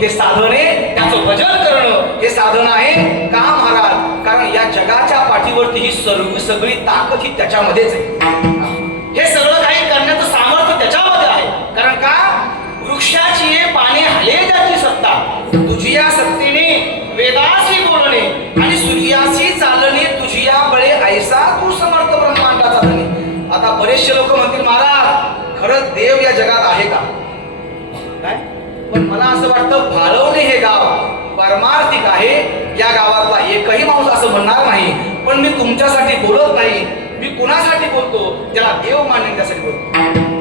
हे साधन आहे त्याचं भजन करणं हे साधन आहे. का महाराज? कारण या जगाच्या पाठीवरती ही सर्व सगळी ताकद ही त्याच्यामध्येच आहे. हे सगळं काही करण्याचं सामर्थ्य त्याच्यामध्ये आहे. कारण का? वृक्षाची ये पाने हले त्याची सत्ता. तुझी या सत्तेने वेदाशी बोलणे आणि सूर्याशी चालणे तुझी या बळे ऐसा तू समर्थ ब्रह्मांडाचा धने. आता बरेचसे लोक म्हणतील महाराज खरंच देव या जगात आहे का? काय? पण मला असं वाटतं भालवणे हे गाव परमार्थिक आहे. या गावातला एकही माणूस असं म्हणणार नाही. पण मी तुमच्यासाठी बोलत नाही. मी कुणासाठी बोलतो? ज्याला देव मान्य त्यासाठी बोलतो.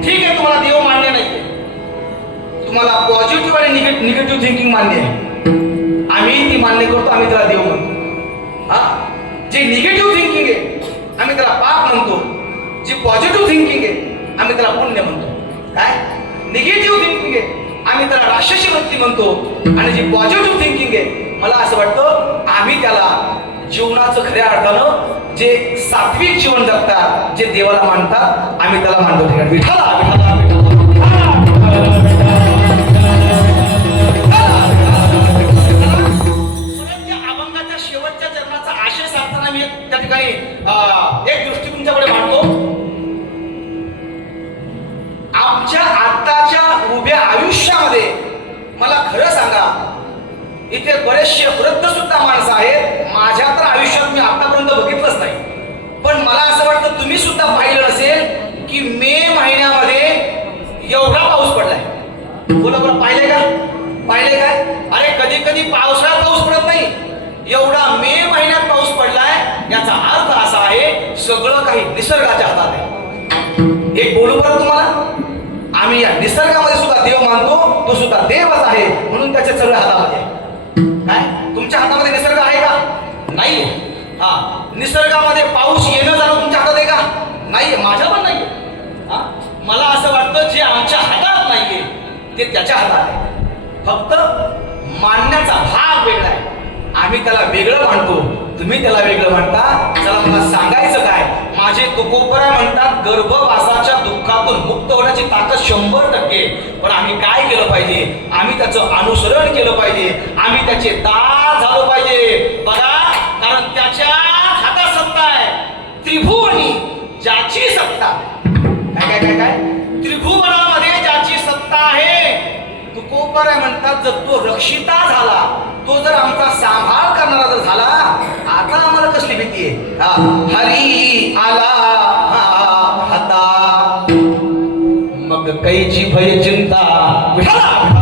ठीक आहे तुम्हाला देव मान्य नाही. तुम्हाला पॉझिटिव्ह आणि निगेटिव्ह थिंकिंग मान्य आहे. आम्ही ती मान्य करतो आम्ही त्याला देव म्हणतो. हा? जे निगेटिव्ह थिंकिंग आहे आम्ही त्याला पाप म्हणतो. जी पॉझिटिव्ह थिंकिंग आहे आम्ही त्याला पुण्य म्हणतो. आम्ही त्याला राक्षसी वृत्ती म्हणतो. आणि जी पॉझिटिव्ह थिंकिंग आहे मला असं वाटतं आम्ही त्याला जीवनाचं खऱ्या अर्थानं जे सात्विक जीवन जगतात जे देवाला मानतात आम्ही त्याला मानतो. ठिकाणी विठाला विठाला शेवटच्या जन्माचा आशय साधताना मी त्या ठिकाणी एक दृष्टी तुमच्याकडे इथे बरेचसे वृद्ध सुद्धा माणसं आहेत. माझ्या तर आयुष्यात मी आतापर्यंत बघितलंच नाही. पण मला असं वाटतं तुम्ही सुद्धा पाहिलं असेल की मे महिन्यामध्ये एवढा पाऊस पडलाय. बोला बोला पाहिले का? पाहिले काय? अरे कधी कधी पावसाळ्यात पाऊस पडत नाही. एवढा मे महिन्यात पाऊस पडलाय याचा अर्थ असा आहे सगळं काही निसर्गाच्या हातात आहे. एक बोलू बरं तुम्हाला? आम्ही या निसर्गामध्ये सुद्धा देव मानतो तो सुद्धा देवच आहे म्हणून त्याच्या सगळ्या हातामध्ये आहे. तुमच्या हातामध्ये निसर्ग आहे का? नाही. हा निसर्गामध्ये पाऊस येणं जाणं तुमच्या हातात आहे का? नाही माझ्या पण नाही. हा मला असं वाटतं जे आमच्या हातात नाहीये ते त्याच्या हातात आहे. फक्त मानण्याचा भाग वेगळा आहे. आम्ही त्याला वेगळं मानतो. तुम्ही त्याला वेगळं म्हणता. चला मला सांगायचं काय? माझे तुकोपरा म्हणतात गर्भवासाच्या दुःखातून मुक्त होण्याची ताकद शंभर टक्के. पण आम्ही काय केलं पाहिजे? आम्ही त्याचं अनुसरण केलं पाहिजे. आम्ही त्याचे दार झालो पाहिजे बघा कारण त्याच्या हातात सत्ता आहे त्रिभुवनी ज्याची सत्ता काय काय काय काय? त्रिभुवनामध्ये ज्याची सत्ता आहे. तुकोपर आहे म्हणतात जर तो रक्षिता झाला तो जर आमचा सांभाळ करणारा जर झाला आता आम्हाला कसली भीती आहे हरी आला हा, हाता मग कैची भय चिंता? विठाला.